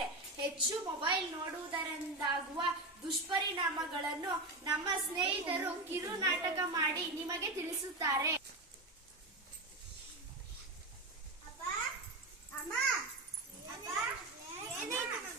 ತಿಳಿಸುತ್ತಾರೆ ಹೆಚ್ಚು ಮೊಬೈಲ್ ನೋಡುವುದರಿಂದಾಗುವ ದುಷ್ಪರಿಣಾಮಗಳನ್ನು ನಮ್ಮ ಸ್ನೇಹಿತರು ಕಿರು ನಾಟಕ ಮಾಡಿ ನಿಮಗೆ ತಿಳಿಸುತ್ತಾರೆ. ಆಯ್ತಪ್ಪ ಅಮ್ಮ, ಅಪ್ಪ ಏನಾಯ್ತು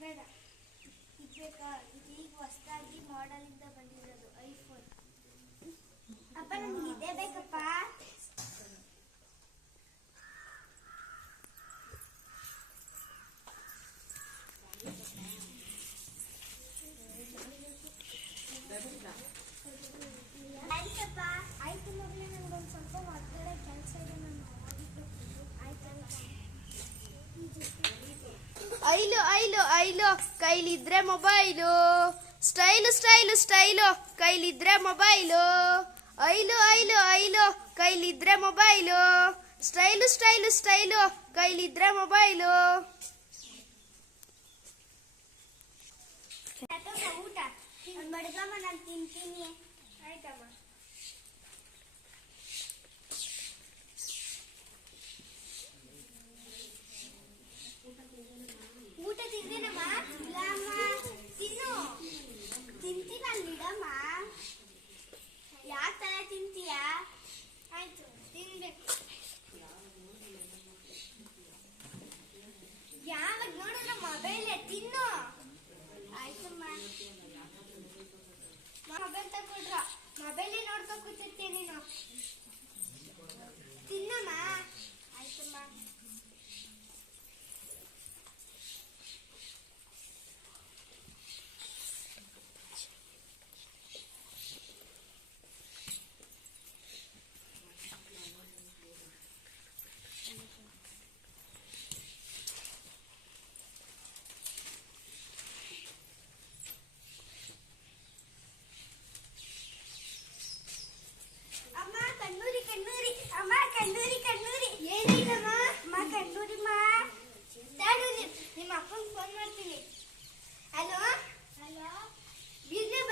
ಬೇಡ ಇದು ಬೇಕಾ ಇದು ಈಗ ಹೊಸದಾಗಿ ಮಾಡೆಲ್ ಇಂದ ಬಂದಿರೋದು ಐಫೋನ್ ಅಪ್ಪ ನನಗೆ ಇದೇ ಬೇಕಪ್ಪ ಆಯ್ತಪ್ಪ ಐಲು ಕೈಲಿದ್ರೆ ಮೊಬೈಲು. ಸ್ಟೈಲು ಸ್ಟೈಲು ಸ್ಟೈಲು, ಕೈಲಿದ್ರೆ ಮೊಬೈಲು. ಐಲು ಐಲು ಐಲು, ಕೈಲಿದ್ರೆ ಮೊಬೈಲು. ಸ್ಟೈಲು ಸ್ಟೈಲು ಸ್ಟೈಲು, ಕೈಲಿದ್ರೆ ಮೊಬೈಲು. ಊಟ. ಮಡಗಮ್ಮ ನಾನು ತಿಂತೀನಿ. ಆಯ್ತಮ್ಮ.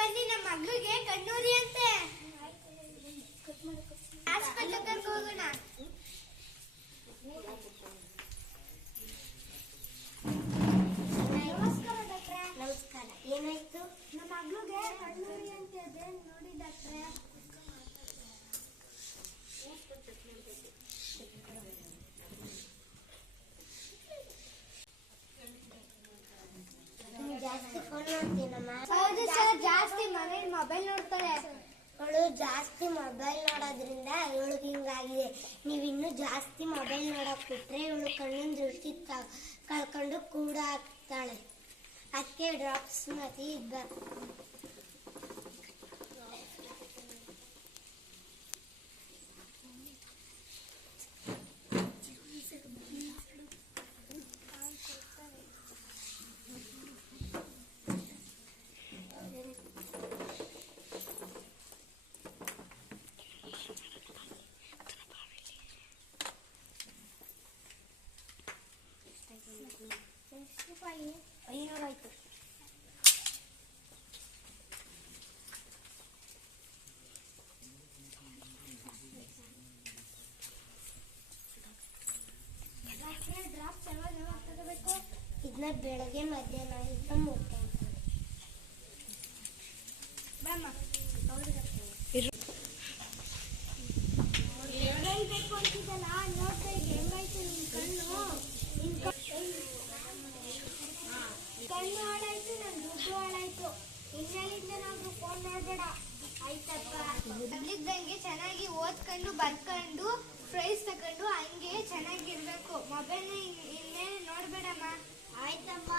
ಬನ್ನಿ ನಮ್ಮ ಮಗಳಿಗೆ ಕಣ್ಣೂರಿ ಅಂತೆ. ಆಸ್ಪತ್ರೆ ಕರ್ಕೊ ಹೋಗೋಣ. ನಮಸ್ಕಾರ ಡಾಕ್ಟ್ರೆ. ನಮಸ್ಕಾರ. ಏನಾಯ್ತು? ನಮ್ಮ ಮಗಳಿಗೆ ಕಣ್ಣೂರಿ ಅಂತ ಇದೆ ನೋಡಿ ಡಾಕ್ಟ್ರೆ. ಜಾಸ್ತಿ ಫೋನ್ ನೋಡ್ತೀನಮ್ಮ ಮೊಬೈಲ್ ನೋಡ್ತಾಳೆ ಅವಳು ಜಾಸ್ತಿ ಮೊಬೈಲ್ ನೋಡೋದ್ರಿಂದ ಇವಳಿಗೆ ಹಿಂಗಾಗಿದೆ. ನೀವು ಇನ್ನೂ ಜಾಸ್ತಿ ಮೊಬೈಲ್ ನೋಡೋಕೆ ಬಿಟ್ಟರೆ ಇವಳು ಕಣ್ಣಿನ ದೃಷ್ಟಿ ಕಳ್ಕೊಂಡು ಕೂಡ ಹಾಕ್ತಾಳೆ ಅದಕ್ಕೆ ಡ್ರಾಪ್ಸ್ ಮತ್ತೆ ಇದ್ದ ಇದನ್ನ ಬೆಳಗ್ಗೆ, ಮಧ್ಯಾಹ್ನ ಇದನ್ನ ಮುಟ್ಟೆ ಕಣ್ಣು? ಹಾಳಾಯ್ತು, ನನ್ ದುಡ್ಡು ಹಾಳಾಯ್ತು. ನಾವು ಫೋನ್ ಮಾಡಬೇಡ ಆಯ್ತಪ್ಪ. ಮೊದ್ಲಿದ್ದಂಗೆ ಚೆನ್ನಾಗಿ ಓದ್ಕೊಂಡು, ಬರ್ಕೊಂಡು ಪ್ರೈಸ್ ತಗೊಂಡು ಹಂಗೆ ಚೆನ್ನಾಗಿರ್ಬೇಕು. ಮೊಬೈಲ್ನ ಇನ್ನೇನು ನೋಡ್ಬೇಡಮ್ಮ. ಆಯ್ತಮ್ಮ.